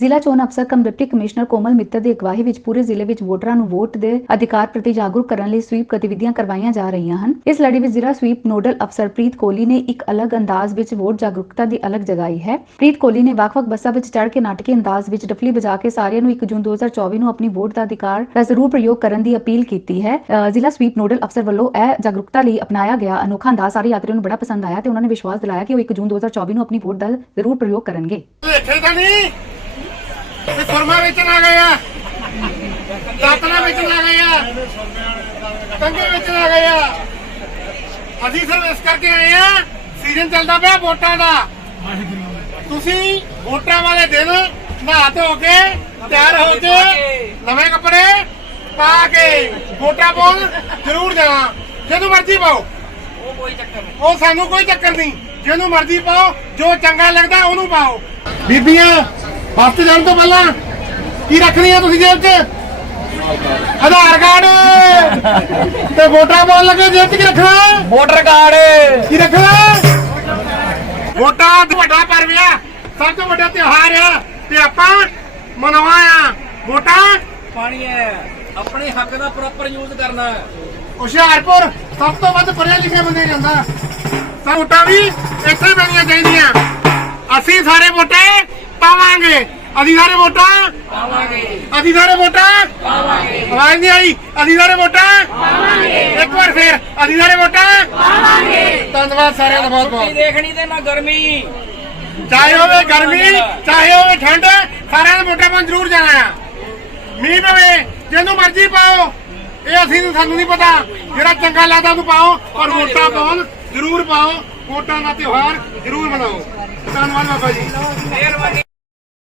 ਜ਼ਿਲ੍ਹਾ ਚੋਣ ਅਫਸਰ ਕਮ ਡਿਪਟੀ ਕਮਿਸ਼ਨਰ ਕੋਮਲ ਮਿੱਤਰ ਦੀ ਅਗਵਾਈ ਵਿੱਚ ਪੂਰੇ ਜ਼ਿਲ੍ਹੇ ਵਿੱਚ ਵੋਟਰਾਂ ਨੂੰ ਵੋਟ ਦੇ ਅਧਿਕਾਰ ਪ੍ਰਤੀ ਜਾਗਰੂਕ ਕਰਨ ਲਈ ਸਵੀਪ ਗਤੀਵਿਧੀਆਂ ਕਰਵਾਈਆਂ ਜਾ ਰਹੀਆਂ ਹਨ। ਇਸ ਲੜੀ ਵਿੱਚ ਜ਼ਿਲ੍ਹਾ ਸਵੀਪ ਨੋਡਲ ਅਫਸਰ ਪ੍ਰੀਤ ਕੋਹਲੀ ਨੇ ਇੱਕ ਅਲੱਗ ਅੰਦਾਜ਼ ਵਿੱਚ ਵੋਟ ਜਾਗਰੂਕਤਾ ਦੀ ਅਲੱਗ ਜਗਾਈ ਹੈ। ਪ੍ਰੀਤ ਕੋਹਲੀ ਨੇ ਵੱਖ-ਵੱਖ ਬੱਸਾਂ ਵਿੱਚ ਚੜ੍ਹ ਕੇ ਨਾਟਕੀ ਅੰਦਾਜ਼ ਵਿੱਚ ਡਫਲੀ ਵਜਾ ਕੇ ਸਾਰਿਆਂ ਨੂੰ 1 ਜੂਨ 2024 ਨੂੰ ਆਪਣੀ ਵੋਟ ਦਾ ਅਧਿਕਾਰ ਦਾ ਜ਼ਰੂਰ ਪ੍ਰਯੋਗ ਕਰਨ ਦੀ ਅਪੀਲ ਕੀਤੀ ਹੈ। ਜ਼ਿਲ੍ਹਾ ਸਵੀਪ ਨੋਡਲ ਅਫਸਰ ਵੱਲੋਂ ਇਹ ਜਾਗਰੂਕਤਾ ਲਈ ਅਪਣਾਇਆ ਗਿਆ ਅਨੋਖਾ ਅੰਦਾਜ਼ ਸਾਰੇ ਯਾਤਰੀਆਂ ਨੂੰ ਬੜਾ ਪਸੰਦ ਆਇਆ ਤੇ ਉਹਨਾਂ ਨੇ ਵਿਸ਼ਵਾਸ ਦਿਲਾਇਆ ਕਿ ਉਹ 1 ਜੂਨ 2024 ਨੂੰ ਆਪਣੀ ਵੋਟ ਦਾ ਜ਼ਰੂਰ ਪ੍ਰਯੋਗ ਕਰਨਗੇ। ਵੇਖੇ ਤਾਂ ਨਹੀਂ। ਤੇ ਫਰਮਾ ਵੇਚਣ ਆ ਗਏ ਆ। ਦਾਤਨਾ ਵੇਚਣ ਆ ਗਏ ਆ। ਕੰਗੇ ਵੇਚਣ ਆ ਗਏ ਆ। ਅਸੀਂ ਸਿਰਫ ਇਸ ਕਰਕੇ ਆਏ ਆ ਸੀਜ਼ਨ ਚੱਲਦਾ ਪਿਆ ਵੋਟਾਂ ਦਾ। ਤੁਸੀਂ ਵੋਟਾਂ ਵਾਲੇ ਦਿਨ ਨਹਾ ਧੋ ਕੇ ਤਿਆਰ ਹੋ ਕੇ ਨਵੇਂ ਕੱਪੜੇ ਪਾ ਕੇ ਵੋਟਾਂ ਪਾਉਣ ਜ਼ਰੂਰ ਜਾਣਾ। ਜਦੋਂ ਮਰਜ਼ੀ ਪਾਓ। ਉਹ ਸਾਨੂੰ ਕੋਈ ਚੱਕਰ ਨਹੀਂ। ਜਿਹਨੂੰ ਮਰਜ਼ੀ ਪਾਓ ਜੋ ਚੰਗਾ ਲੱਗਦਾ ਉਹਨੂੰ ਪਾਓ। ਬੀਬੀਆਂ ਬੱਸ ਜਾਣ ਤੋਂ ਪਹਿਲਾਂ ਕੀ ਰੱਖਣੀ ਆ ਤੁਸੀਂ ਜੇਬ 'ਚ? ਆਧਾਰ ਕਾਰਡ। ਤੇ ਵੋਟਾਂ ਪਾਉਣ ਲੱਗੇ ਜੇਬ 'ਚ ਕੀ ਰੱਖਣਾ? Voter card. ਕੀ ਰੱਖਣਾ? ਵੋਟਾਂ ਦਾ ਵੱਡਾ ਪਰਵ ਆ। ਸਭ ਤੋਂ ਵੱਡਾ ਤਿਉਹਾਰ ਆ। ਤੇ ਆਪਾਂ ਮਨਾਉਣਾ ਆ ਵੋਟਾਂ। ਪਾਣੀ ਹੈ। ਆਪਣੇ ਹੱਕ ਦਾ ਪ੍ਰੋਪਰ ਯੂਜ਼ ਕਰਨਾ। ਹੁਸ਼ਿਆਰਪੁਰ ਸਭ ਤੋਂ ਵੱਧ ਪੜ੍ਹਿਆ ਲਿਖਿਆ ਬੰਦੇ ਜਾਂਦਾ। ਵੋਟਾਂ ਵੀ ਇੱਥੇ ਪੈਣੀਆਂ ਚਾਹੀਦੀਆਂ। ਅਸੀਂ ਸਾਰੇ ਵੋਟਾਂ ਅਸੀਂ ਸਾਰੇ ਵੋਟਾਂ? ਪਾਵਾਂਗੇ। ਅਸੀਂ ਸਾਰੇ ਵੋਟਾਂ? ਪਾਵਾਂਗੇ। ਆਵਾਜ਼ ਨਹੀਂ ਆਈ। ਅਸੀਂ ਸਾਰੇ ਵੋਟਾਂ? ਪਾਵਾਂਗੇ। ਇੱਕ ਵਾਰ ਫੇਰ ਅਸੀਂ ਸਾਰੇ ਵੋਟਾਂ? ਪਾਵਾਂਗੇ। ਧੰਨਵਾਦ ਸਾਰਿਆਂ ਦਾ ਬਹੁਤ ਬਹੁਤ। ਦੇਖਣੀ ਤੇ ਨਾ ਗਰਮੀ। ਚਾਹੇ ਹੋਵੇ ਗਰਮੀ ਚਾਹੇ ਹੋਵੇ ਠੰਡ ਸਾਰਿਆਂ ਨੇ ਵੋਟਾਂ ਪਾਉਣ ਜ਼ਰੂਰ ਜਾਣਾ ਆ। ਮੀਂਹ ਪਵੇ ਜਿਹਨੂੰ ਮਰਜ਼ੀ ਪਾਓ। ਇਹ ਅਸੀਂ ਨੂੰ ਸਾਨੂੰ ਨਹੀਂ ਪਤਾ। ਜਿਹੜਾ ਚੰਗਾ ਲੱਗਦਾ ਉਹਨੂੰ ਪਾਓ ਪਰ ਵੋਟਾਂ ਪਾਉਣ ਜ਼ਰੂਰ ਪਾਓ। ਵੋਟਾਂ ਦਾ ਤਿਉਹਾਰ ਜ਼ਰੂਰ ਮਨਾਓ। ਧੰਨਵਾਦ ਬਾਬਾ ਜੀ।